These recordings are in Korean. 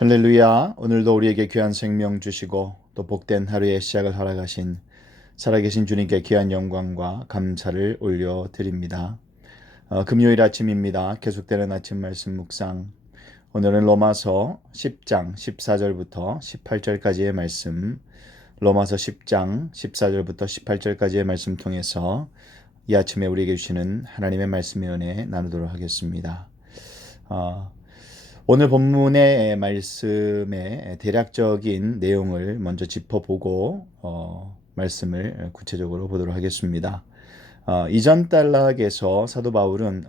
할렐루야. 오늘도 우리에게 귀한 생명 주시고 또 복된 하루의 시작을 허락하신 살아계신 주님께 귀한 영광과 감사를 올려드립니다. 금요일 아침입니다. 계속되는 아침 말씀 묵상. 오늘은 로마서 10장 14절부터 18절까지의 말씀, 로마서 10장 14절부터 18절까지의 말씀 통해서 이 아침에 우리에게 주시는 하나님의 말씀의 은혜 나누도록 하겠습니다. 오늘 본문의 말씀의 대략적인 내용을 먼저 짚어보고 말씀을 구체적으로 보도록 하겠습니다. 이전 단락에서 사도 바울은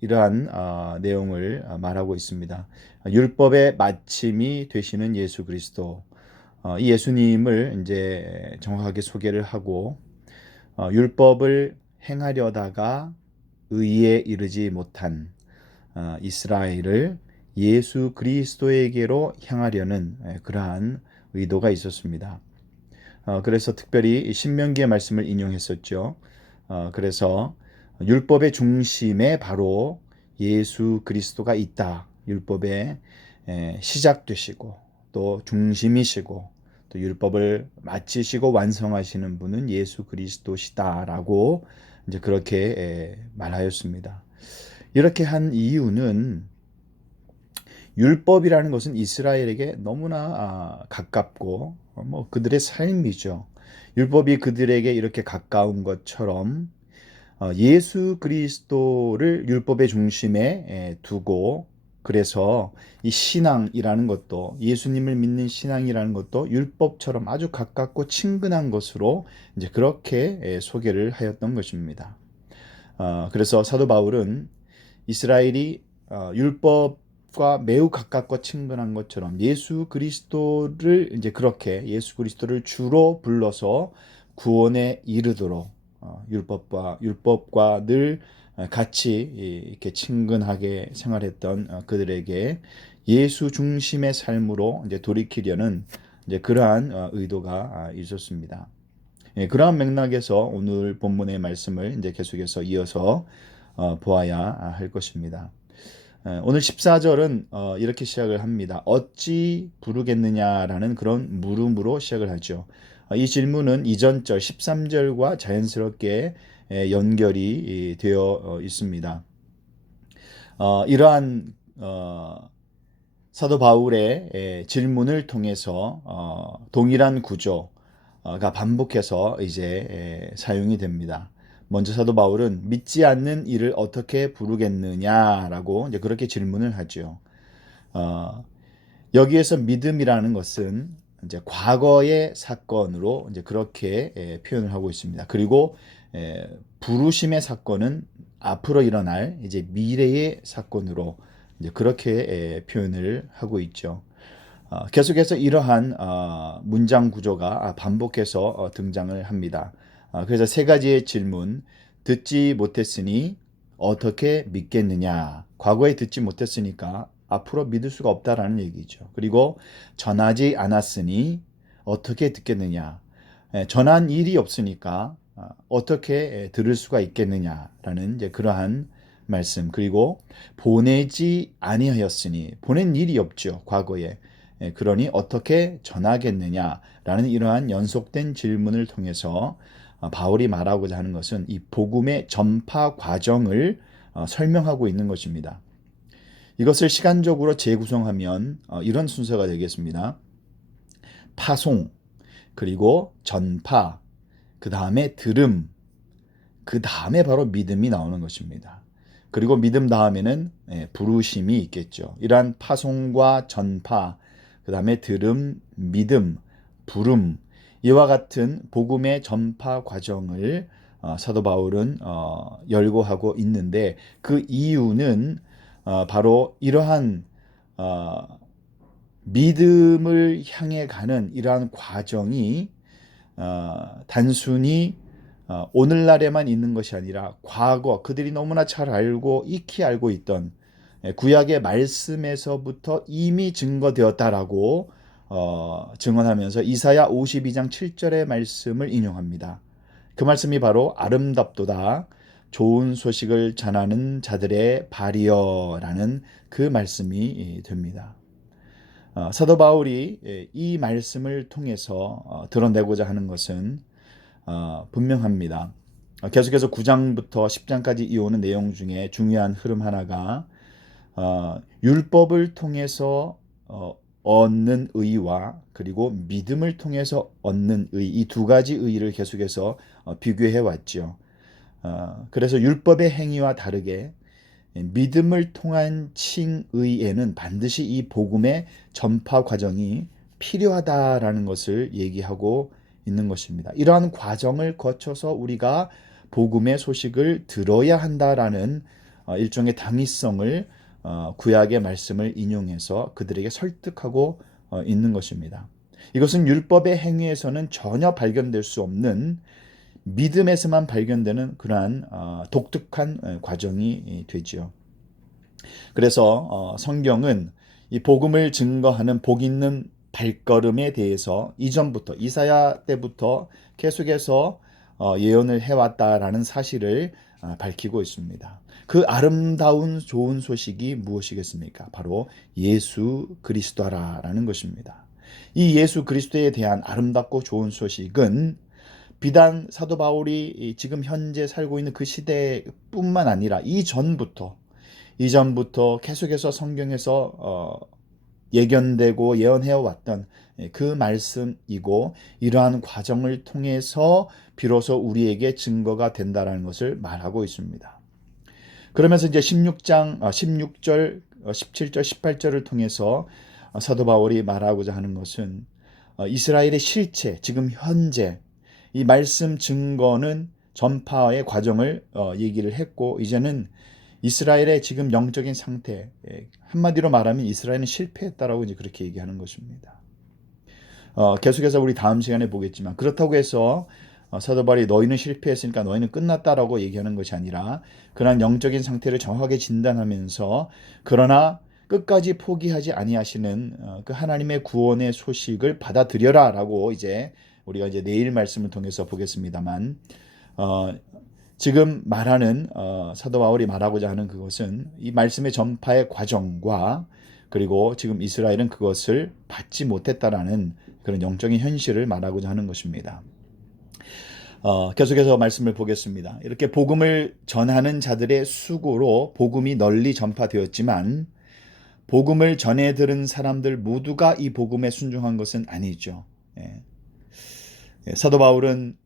이러한 내용을 말하고 있습니다. 율법의 마침이 되시는 예수 그리스도, 이 예수님을 이제 정확하게 소개를 하고 율법을 행하려다가 의에 이르지 못한 이스라엘을 예수 그리스도에게로 향하려는 그러한 의도가 있었습니다. 그래서 특별히 신명기의 말씀을 인용했었죠. 그래서 율법의 중심에 바로 예수 그리스도가 있다. 율법의 시작되시고 또 중심이시고 또 율법을 마치시고 완성하시는 분은 예수 그리스도시다라고 이제 그렇게 말하였습니다. 이렇게 한 이유는 율법이라는 것은 이스라엘에게 너무나 가깝고 그들의 삶이죠. 율법이 그들에게 이렇게 가까운 것처럼 예수 그리스도를 율법의 중심에 두고 그래서 이 신앙이라는 것도 예수님을 믿는 신앙이라는 것도 율법처럼 아주 가깝고 친근한 것으로 이제 그렇게 소개를 하였던 것입니다. 그래서 사도 바울은 이스라엘이 율법과 매우 가깝고 친근한 것처럼 예수 그리스도를 이제 그렇게 예수 그리스도를 주로 불러서 구원에 이르도록 율법과 늘 같이 이렇게 친근하게 생활했던 그들에게 예수 중심의 삶으로 이제 돌이키려는 이제 그러한 의도가 있었습니다. 그러한 맥락에서 오늘 본문의 말씀을 이제 계속해서 이어서 보아야 할 것입니다. 오늘 14절은 이렇게 시작을 합니다. 어찌 부르겠느냐라는 그런 물음으로 시작을 하죠. 이 질문은 이전 절 13절과 자연스럽게 연결이 되어 있습니다. 이러한 사도 바울의 질문을 통해서 동일한 구조가 반복해서 이제 사용이 됩니다. 먼저 사도 바울은 믿지 않는 이를 어떻게 부르겠느냐라고 이제 그렇게 질문을 하죠. 여기에서 믿음이라는 것은 이제 과거의 사건으로 이제 그렇게 표현을 하고 있습니다. 그리고 부르심의 사건은 앞으로 일어날 이제 미래의 사건으로 이제 그렇게 표현을 하고 있죠. 계속해서 이러한 문장 구조가 반복해서 등장을 합니다. 그래서 세 가지의 질문, 듣지 못했으니 어떻게 믿겠느냐. 과거에 듣지 못했으니까 앞으로 믿을 수가 없다라는 얘기죠. 그리고 전하지 않았으니 어떻게 듣겠느냐. 전한 일이 없으니까 어떻게 들을 수가 있겠느냐라는 이제 그러한 말씀. 그리고 보내지 아니하였으니 보낸 일이 없죠. 과거에. 그러니 어떻게 전하겠느냐라는 이러한 연속된 질문을 통해서 바울이 말하고자 하는 것은 이 복음의 전파 과정을 설명하고 있는 것입니다. 이것을 시간적으로 재구성하면 이런 순서가 되겠습니다. 파송, 그리고 전파, 그 다음에 들음, 그 다음에 바로 믿음이 나오는 것입니다. 그리고 믿음 다음에는 부르심이 있겠죠. 이러한 파송과 전파, 그 다음에 들음, 믿음, 부름, 이와 같은 복음의 전파 과정을 사도 바울은 열거하고 있는데 그 이유는 바로 이러한 믿음을 향해 가는 이러한 과정이 단순히 오늘날에만 있는 것이 아니라 과거 그들이 너무나 잘 알고 익히 알고 있던 구약의 말씀에서부터 이미 증거되었다라고 증언하면서 이사야 52장 7절의 말씀을 인용합니다. 그 말씀이 바로 아름답도다 좋은 소식을 전하는 자들의 발이여라는 그 말씀이 됩니다. 사도 바울이 이 말씀을 통해서 드러내고자 하는 것은 분명합니다. 계속해서 9장부터 10장까지 이어오는 내용 중에 중요한 흐름 하나가 율법을 통해서 얻는 의와 그리고 믿음을 통해서 얻는 의, 이 두 가지 의를 계속해서 비교해 왔죠. 그래서 율법의 행위와 다르게 믿음을 통한 칭의에는 반드시 이 복음의 전파 과정이 필요하다라는 것을 얘기하고 있는 것입니다. 이러한 과정을 거쳐서 우리가 복음의 소식을 들어야 한다라는 일종의 당위성을 구약의 말씀을 인용해서 그들에게 설득하고 있는 것입니다. 이것은 율법의 행위에서는 전혀 발견될 수 없는 믿음에서만 발견되는 그러한 독특한 과정이 되지요. 그래서 성경은 이 복음을 증거하는 복 있는 발걸음에 대해서 이전부터 이사야 때부터 계속해서 예언을 해왔다라는 사실을 밝히고 있습니다. 그 아름다운 좋은 소식이 무엇이겠습니까? 바로 예수 그리스도라는 것입니다. 이 예수 그리스도에 대한 아름답고 좋은 소식은 비단 사도 바울이 지금 현재 살고 있는 그 시대뿐만 아니라 이전부터 계속해서 성경에서 예견되고 예언해왔던 그 말씀이고 이러한 과정을 통해서 비로소 우리에게 증거가 된다는 것을 말하고 있습니다. 그러면서 이제 16절, 17절, 18절을 통해서 사도 바울이 말하고자 하는 것은 이스라엘의 실체, 지금 현재 이 말씀 증거는 전파의 과정을 얘기를 했고 이제는 이스라엘의 지금 영적인 상태, 한마디로 말하면 이스라엘은 실패했다라고 이제 그렇게 얘기하는 것입니다. 계속해서 우리 다음 시간에 보겠지만 그렇다고 해서 사도 바울이 너희는 실패했으니까 너희는 끝났다라고 얘기하는 것이 아니라 그런 영적인 상태를 정확하게 진단하면서 그러나 끝까지 포기하지 아니하시는 그 하나님의 구원의 소식을 받아들여라라고 이제 우리가 이제 내일 말씀을 통해서 보겠습니다만 지금 말하는 사도 바울이 말하고자 하는 그것은 이 말씀의 전파의 과정과 그리고 지금 이스라엘은 그것을 받지 못했다라는 그런 영적인 현실을 말하고자 하는 것입니다. 계속해서 말씀을 보겠습니다. 이렇게 복음을 전하는 자들의 수고로 복음이 널리 전파되었지만 복음을 전해 들은 사람들 모두가 이 복음에 순종한 것은 아니죠. 사도 바울은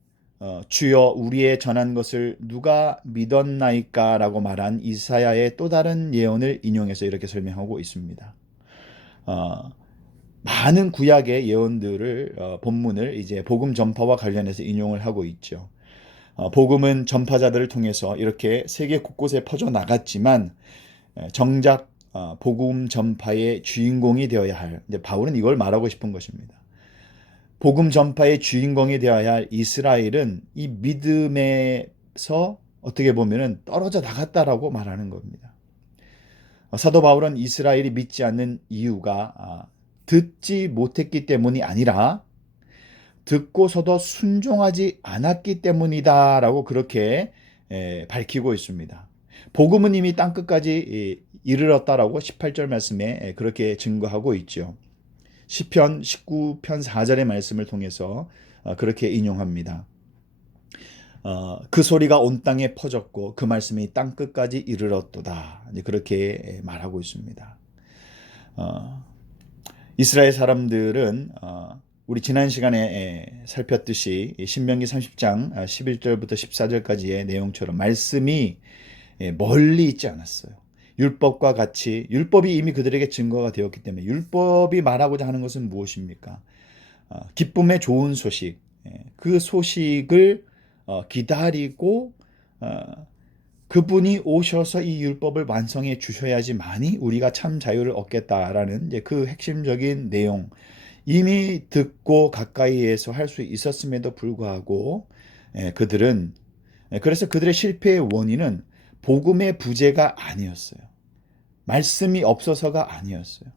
주여 우리의 전한 것을 누가 믿었나이까 라고 말한 이사야의 또 다른 예언을 인용해서 이렇게 설명하고 있습니다. 많은 구약의 예언들을 본문을 이제 복음 전파와 관련해서 인용을 하고 있죠. 복음은 전파자들을 통해서 이렇게 세계 곳곳에 퍼져 나갔지만 정작 복음 전파의 주인공이 되어야 할 이제 바울은 이걸 말하고 싶은 것입니다. 복음 전파의 주인공이 되어야 할 이스라엘은 이 믿음에서 어떻게 보면은 떨어져 나갔다라고 말하는 겁니다. 사도 바울은 이스라엘이 믿지 않는 이유가 듣지 못했기 때문이 아니라 듣고서도 순종하지 않았기 때문이다라고 그렇게 밝히고 있습니다. 복음은 이미 땅끝까지 이르렀다라고 18절 말씀에 그렇게 증거하고 있죠. 시편 19편 4절의 말씀을 통해서 그렇게 인용합니다. 그 소리가 온 땅에 퍼졌고 그 말씀이 땅끝까지 이르렀도다. 그렇게 말하고 있습니다. 이스라엘 사람들은 우리 지난 시간에 살폈듯이 신명기 30장 11절부터 14절까지의 내용처럼 말씀이 멀리 있지 않았어요. 율법과 같이 율법이 이미 그들에게 증거가 되었기 때문에 율법이 말하고자 하는 것은 무엇입니까? 기쁨의 좋은 소식, 그 소식을 기다리고 그분이 오셔서 이 율법을 완성해 주셔야지만이 우리가 참 자유를 얻겠다라는 이제 그 핵심적인 내용 이미 듣고 가까이에서 할 수 있었음에도 불구하고 그들은 그래서 그들의 실패의 원인은 복음의 부재가 아니었어요. 말씀이 없어서가 아니었어요.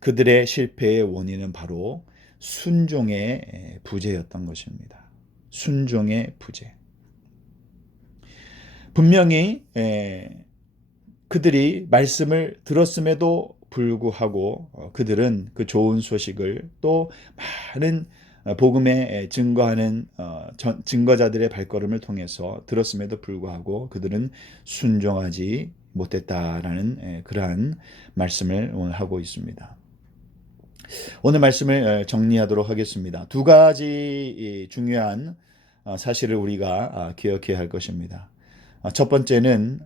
그들의 실패의 원인은 바로 순종의 부재였던 것입니다. 순종의 부재. 분명히 그들이 말씀을 들었음에도 불구하고 그들은 그 좋은 소식을 또 많은 복음에 증거하는 증거자들의 발걸음을 통해서 들었음에도 불구하고 그들은 순종하지 못했다라는 그러한 말씀을 오늘 하고 있습니다. 오늘 말씀을 정리하도록 하겠습니다. 두 가지 중요한 사실을 우리가 기억해야 할 것입니다. 첫 번째는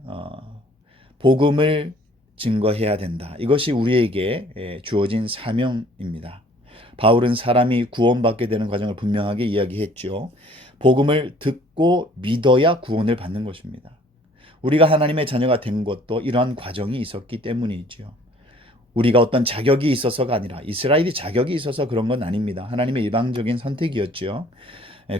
복음을 증거해야 된다. 이것이 우리에게 주어진 사명입니다. 바울은 사람이 구원받게 되는 과정을 분명하게 이야기했죠. 복음을 듣고 믿어야 구원을 받는 것입니다. 우리가 하나님의 자녀가 된 것도 이러한 과정이 있었기 때문이죠. 우리가 어떤 자격이 있어서가 아니라 이스라엘이 자격이 있어서 그런 건 아닙니다. 하나님의 일방적인 선택이었죠.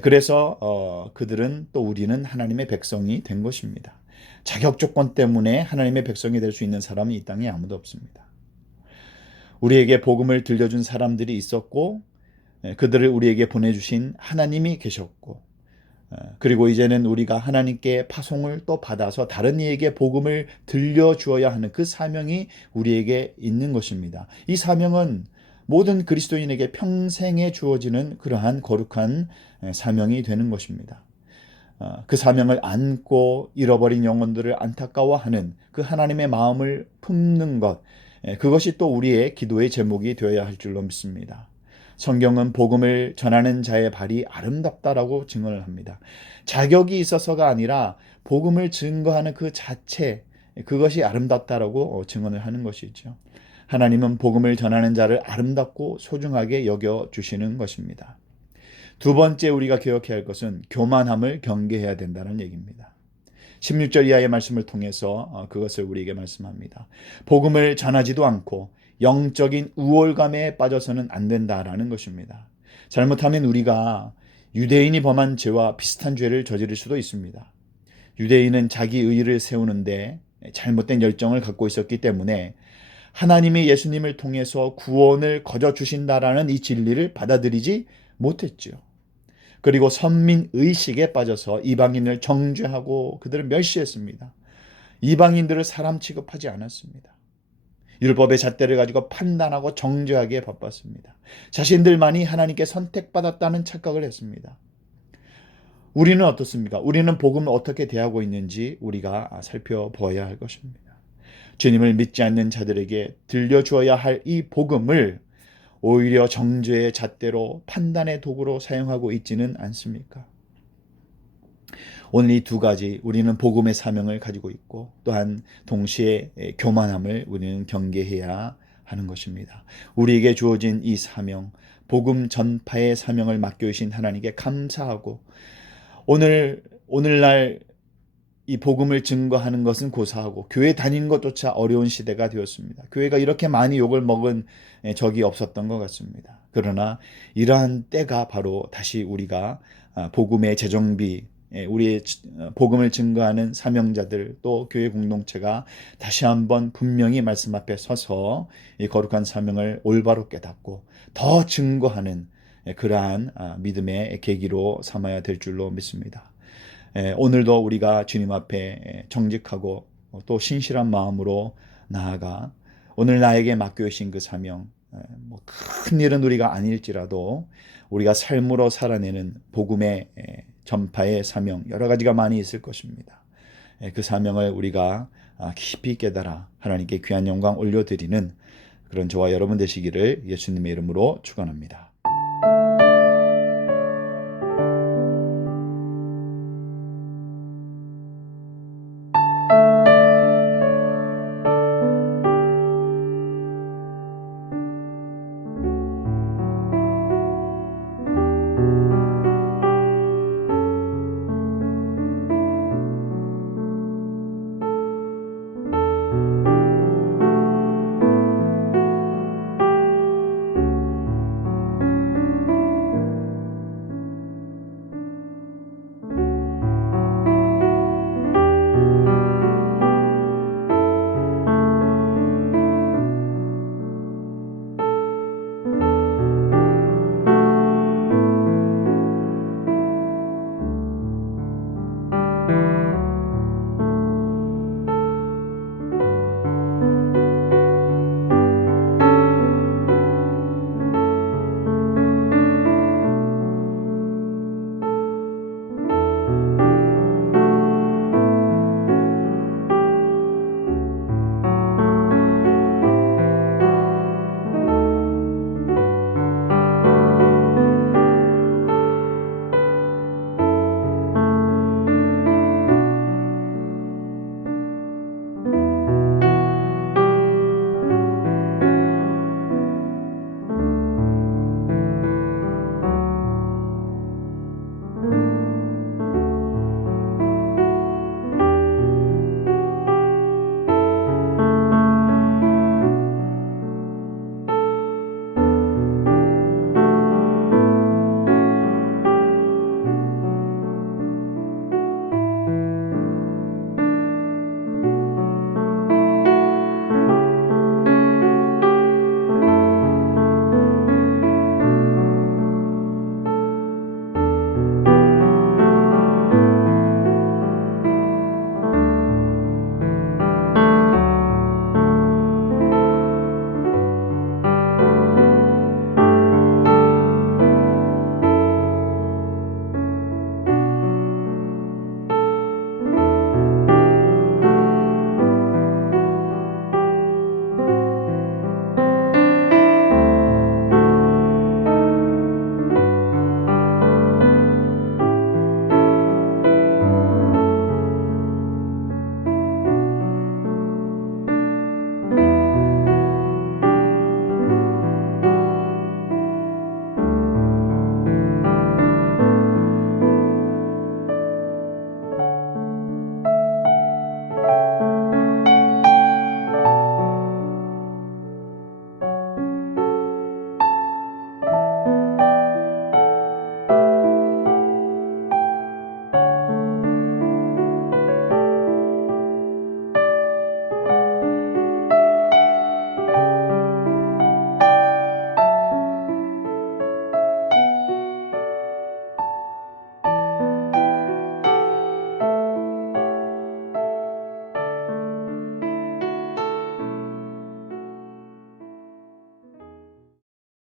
그래서 그들은 또 우리는 하나님의 백성이 된 것입니다. 자격 조건 때문에 하나님의 백성이 될 수 있는 사람은 이 땅에 아무도 없습니다. 우리에게 복음을 들려준 사람들이 있었고 그들을 우리에게 보내주신 하나님이 계셨고 그리고 이제는 우리가 하나님께 파송을 또 받아서 다른 이에게 복음을 들려주어야 하는 그 사명이 우리에게 있는 것입니다. 이 사명은 모든 그리스도인에게 평생에 주어지는 그러한 거룩한 사명이 되는 것입니다. 그 사명을 안고 잃어버린 영혼들을 안타까워하는 그 하나님의 마음을 품는 것, 그것이 또 우리의 기도의 제목이 되어야 할 줄로 믿습니다. 성경은 복음을 전하는 자의 발이 아름답다라고 증언을 합니다. 자격이 있어서가 아니라 복음을 증거하는 그 자체, 그것이 아름답다라고 증언을 하는 것이죠. 하나님은 복음을 전하는 자를 아름답고 소중하게 여겨주시는 것입니다. 두 번째 우리가 기억해야 할 것은 교만함을 경계해야 된다는 얘기입니다. 16절 이하의 말씀을 통해서 그것을 우리에게 말씀합니다. 복음을 전하지도 않고 영적인 우월감에 빠져서는 안 된다라는 것입니다. 잘못하면 우리가 유대인이 범한 죄와 비슷한 죄를 저지를 수도 있습니다. 유대인은 자기 의의를 세우는데 잘못된 열정을 갖고 있었기 때문에 하나님이 예수님을 통해서 구원을 거저주신다라는 이 진리를 받아들이지 못했죠. 그리고 선민의식에 빠져서 이방인을 정죄하고 그들을 멸시했습니다. 이방인들을 사람 취급하지 않았습니다. 율법의 잣대를 가지고 판단하고 정죄하기에 바빴습니다. 자신들만이 하나님께 선택받았다는 착각을 했습니다. 우리는 어떻습니까? 우리는 복음을 어떻게 대하고 있는지 우리가 살펴보아야 할 것입니다. 주님을 믿지 않는 자들에게 들려주어야 할 이 복음을 오히려 정죄의 잣대로 판단의 도구로 사용하고 있지는 않습니까? 오늘 이 두 가지 우리는 복음의 사명을 가지고 있고 또한 동시에 교만함을 우리는 경계해야 하는 것입니다. 우리에게 주어진 이 사명, 복음 전파의 사명을 맡겨주신 하나님께 감사하고 오늘날 이 복음을 증거하는 것은 고사하고 교회 다니는 것조차 어려운 시대가 되었습니다. 교회가 이렇게 많이 욕을 먹은 적이 없었던 것 같습니다. 그러나 이러한 때가 바로 다시 우리가 복음의 재정비, 우리의 복음을 증거하는 사명자들 또 교회 공동체가 다시 한번 분명히 말씀 앞에 서서 이 거룩한 사명을 올바로 깨닫고 더 증거하는 그러한 믿음의 계기로 삼아야 될 줄로 믿습니다. 오늘도 우리가 주님 앞에 정직하고 또 신실한 마음으로 나아가 오늘 나에게 맡겨주신 그 사명, 큰 일은 우리가 아닐지라도 우리가 삶으로 살아내는 복음의 전파의 사명 여러 가지가 많이 있을 것입니다. 그 사명을 우리가 깊이 깨달아 하나님께 귀한 영광 올려드리는 그런 저와 여러분 되시기를 예수님의 이름으로 축원합니다.